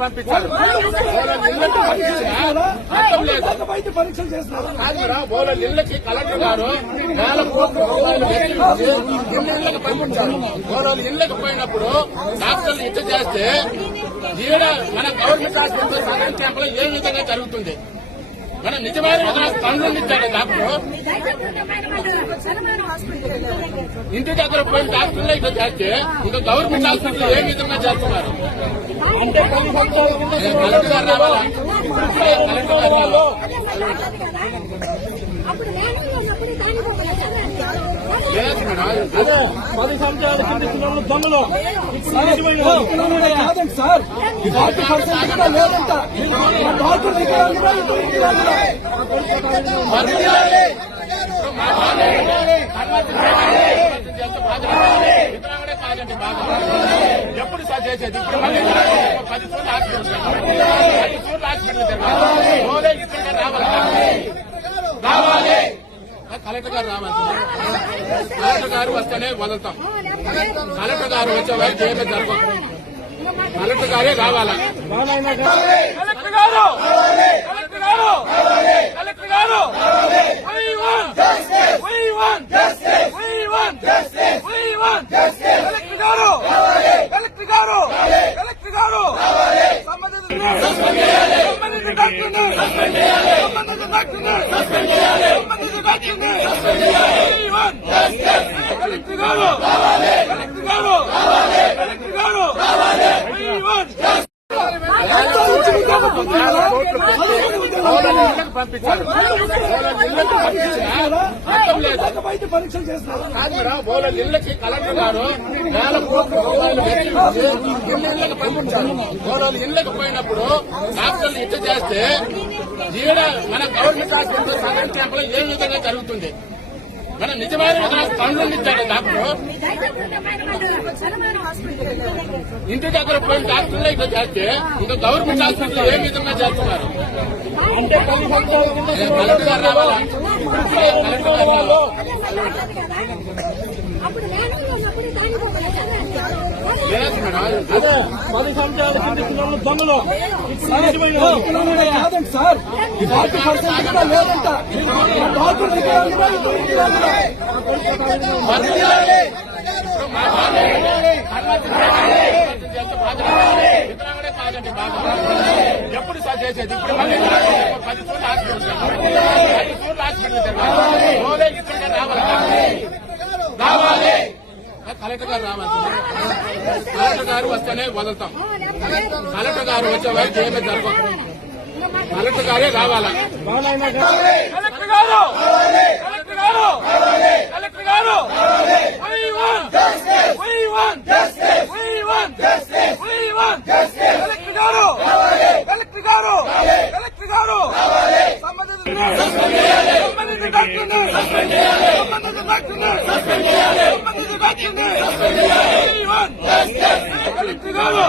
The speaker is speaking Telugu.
పంపించాలి పరీక్షలు చేస్తున్నారు. వాళ్ళ ఇళ్లకి కలెక్టర్ గారు వేల కోట్ల రూపాయలు ఇళ్లకు పంపించారు. వాళ్ళ ఇళ్లకు పోయినప్పుడు డాక్టర్లు ఇచ్చ చేస్తే ఈడ మన గవర్నమెంట్ హాస్పిటల్ సదరన్ క్యాంప్ లో ఏ విధంగా జరుగుతుంది? మనం నిజమైన స్పందన ఇచ్చాడు డాక్టర్. ఇంటి దగ్గర పోయిన డాక్టర్లే ఇట్లా చేస్తే ఇంకా గవర్నమెంట్ హాస్పిటల్ ఏ విధంగా చేస్తున్నారు? అంటే కలెక్టర్ గారు రావాలా? కలెక్టర్ గారు రావాలా? లేదు మేడం, 10 సంవత్సరాల కింద పిల్లలు దొంగలు కాదండి సార్. లేదంట ఎప్పుడు సార్ చేసేది? 10 చోట్ల హాస్పిటల్ రావాలి. కలెక్టర్ గారు రావాలి. కలెక్టర్ గారు వస్తేనే వదులుతాం. కలెక్టర్ గారు వచ్చే వరకు ఏమీ జరగదు. కలెక్టర్ గారే రావాలా? కలెక్టర్ గారు కలెక్టర్ గారు కలెక్టర్ గారు కలెక్టర్ గారు కలెక్టర్ గారు కలెక్టర్ గారు సంబంధిత కలెక్టర్ గారు కలెక్టర్ గారు కలెక్టర్ గారు పంపించాలి. పరీక్షలు చేస్తున్నారు. వాళ్ళ ఇళ్లకి కలెక్టర్ గారు వేల కోట్ల రూపాయలు ఇళ్లకు పంపించారు. వాళ్ళ ఇళ్లకు పోయినప్పుడు డాక్టర్లు ఇచ్చ చేస్తే ఈడ మన గవర్నమెంట్ హాస్పిటల్ సదరన్ క్యాంప్ లో ఏ విధంగా జరుగుతుంది? మనం నిజమైన స్పందన ఇచ్చాడు డాక్టర్. ఇంటి దగ్గర పోయిన డాక్టర్లే ఇట్లా చేస్తే ఇంకా గవర్నమెంట్ హాస్పిటల్ ఏ విధంగా చేస్తున్నారు? అంటే కలెక్టర్ గారు రావాలా? కలెక్టర్ గారు రావాలా? లేదు మేడం, 10 సంవత్సరాల కింద పిల్లలు దొంగలు కాదండి సార్. లేదంట ఎప్పుడు సార్ చేసేది? 10 చోట్ల హాస్పిటల్ రావాలి. కలెక్టర్ గారు రావాలి. కలెక్టర్ గారు వస్తేనే వదులుతాం. కలెక్టర్ గారు వచ్చే వరకు ఏమీ జరగదు. కలెక్టర్ గారే రావాలా? కలెక్టర్ గారు కలెక్టర్ గారు కలెక్టర్ గారు కలెక్టర్ గారు కలెక్టర్ గారు కలెక్టర్ గారు సంబంధిత డాక్టర్ని కలెక్టర్ గారు